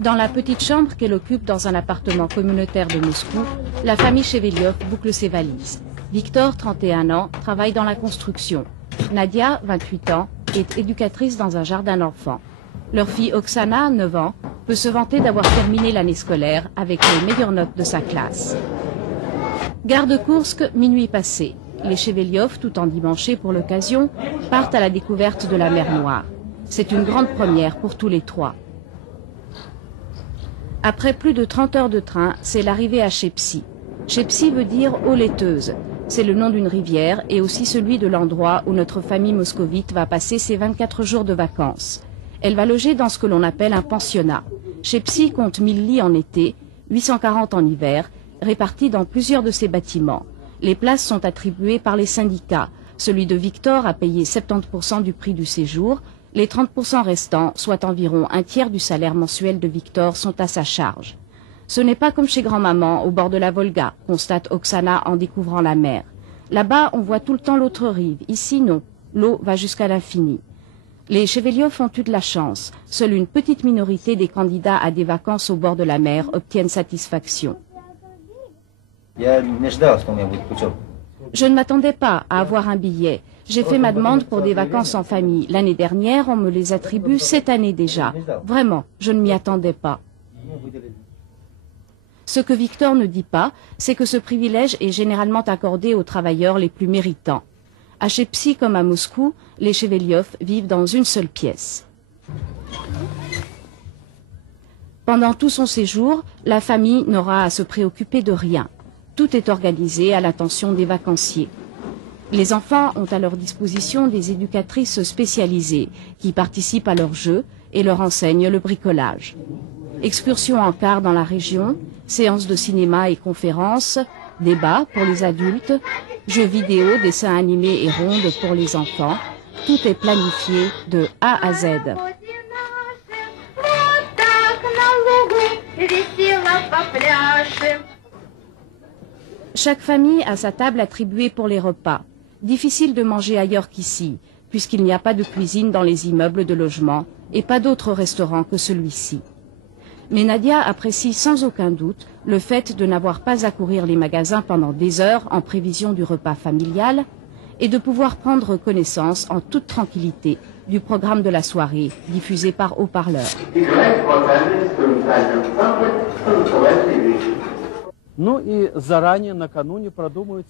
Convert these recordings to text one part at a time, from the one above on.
Dans la petite chambre qu'elle occupe dans un appartement communautaire de Moscou, la famille Cheveliov boucle ses valises. Victor, 31 ans, travaille dans la construction. Nadia, 28 ans, est éducatrice dans un jardin d'enfants. Leur fille Oksana, 9 ans, peut se vanter d'avoir terminé l'année scolaire avec les meilleures notes de sa classe. Gare de Koursk, minuit passé. Les Cheveliov, tout endimanchés pour l'occasion, partent à la découverte de la mer Noire. C'est une grande première pour tous les trois. Après plus de 30 heures de train, c'est l'arrivée à Chepsi. Chepsi veut dire eau laiteuse. C'est le nom d'une rivière et aussi celui de l'endroit où notre famille moscovite va passer ses 24 jours de vacances. Elle va loger dans ce que l'on appelle un pensionnat. Chepsi compte 1000 lits en été, 840 en hiver, répartis dans plusieurs de ses bâtiments. Les places sont attribuées par les syndicats. Celui de Victor a payé 70% du prix du séjour. Les 30% restants, soit environ un tiers du salaire mensuel de Victor, sont à sa charge. Ce n'est pas comme chez grand-maman, au bord de la Volga, constate Oksana en découvrant la mer. Là-bas, on voit tout le temps l'autre rive. Ici, non. L'eau va jusqu'à l'infini. Les Cheveliov ont eu de la chance. Seule une petite minorité des candidats à des vacances au bord de la mer obtiennent satisfaction. Je ne m'attendais pas à avoir un billet. J'ai fait ma demande pour des vacances en famille. L'année dernière, on me les attribue cette année déjà. Vraiment, je ne m'y attendais pas. Ce que Victor ne dit pas, c'est que ce privilège est généralement accordé aux travailleurs les plus méritants. À Chepsi comme à Moscou, les Cheveliov vivent dans une seule pièce. Pendant tout son séjour, la famille n'aura à se préoccuper de rien. Tout est organisé à l'attention des vacanciers. Les enfants ont à leur disposition des éducatrices spécialisées qui participent à leurs jeux et leur enseignent le bricolage. Excursions en car dans la région, séances de cinéma et conférences, débats pour les adultes, jeux vidéo, dessins animés et rondes pour les enfants. Tout est planifié de A à Z. Chaque famille a sa table attribuée pour les repas. Difficile de manger ailleurs qu'ici, puisqu'il n'y a pas de cuisine dans les immeubles de logement et pas d'autre restaurant que celui-ci. Mais Nadia apprécie sans aucun doute le fait de n'avoir pas à courir les magasins pendant des heures en prévision du repas familial et de pouvoir prendre connaissance en toute tranquillité du programme de la soirée diffusé par haut-parleur.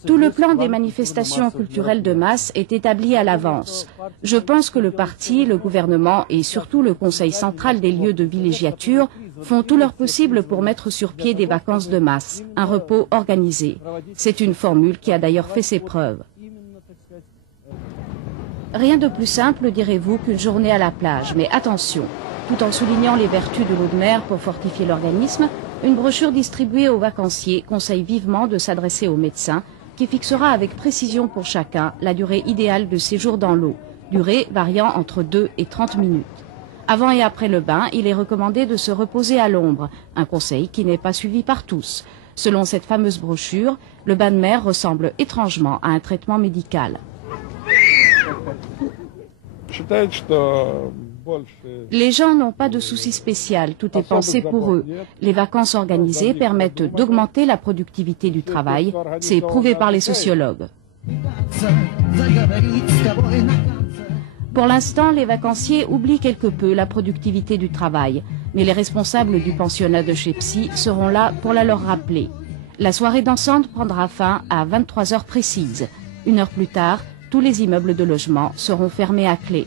Tout le plan des manifestations culturelles de masse est établi à l'avance. Je pense que le parti, le gouvernement et surtout le Conseil central des lieux de villégiature font tout leur possible pour mettre sur pied des vacances de masse, un repos organisé. C'est une formule qui a d'ailleurs fait ses preuves. Rien de plus simple, direz-vous, qu'une journée à la plage. Mais attention, tout en soulignant les vertus de l'eau de mer pour fortifier l'organisme, une brochure distribuée aux vacanciers conseille vivement de s'adresser au médecin qui fixera avec précision pour chacun la durée idéale de séjour dans l'eau, durée variant entre 2 et 30 minutes. Avant et après le bain, il est recommandé de se reposer à l'ombre, un conseil qui n'est pas suivi par tous. Selon cette fameuse brochure, le bain de mer ressemble étrangement à un traitement médical. Les gens n'ont pas de souci spécial, tout est pensé pour eux. Les vacances organisées permettent d'augmenter la productivité du travail, c'est prouvé par les sociologues. Pour l'instant, les vacanciers oublient quelque peu la productivité du travail, mais les responsables du pensionnat de Chepsi seront là pour la leur rappeler. La soirée dansante prendra fin à 23 heures précises. Une heure plus tard, tous les immeubles de logement seront fermés à clé.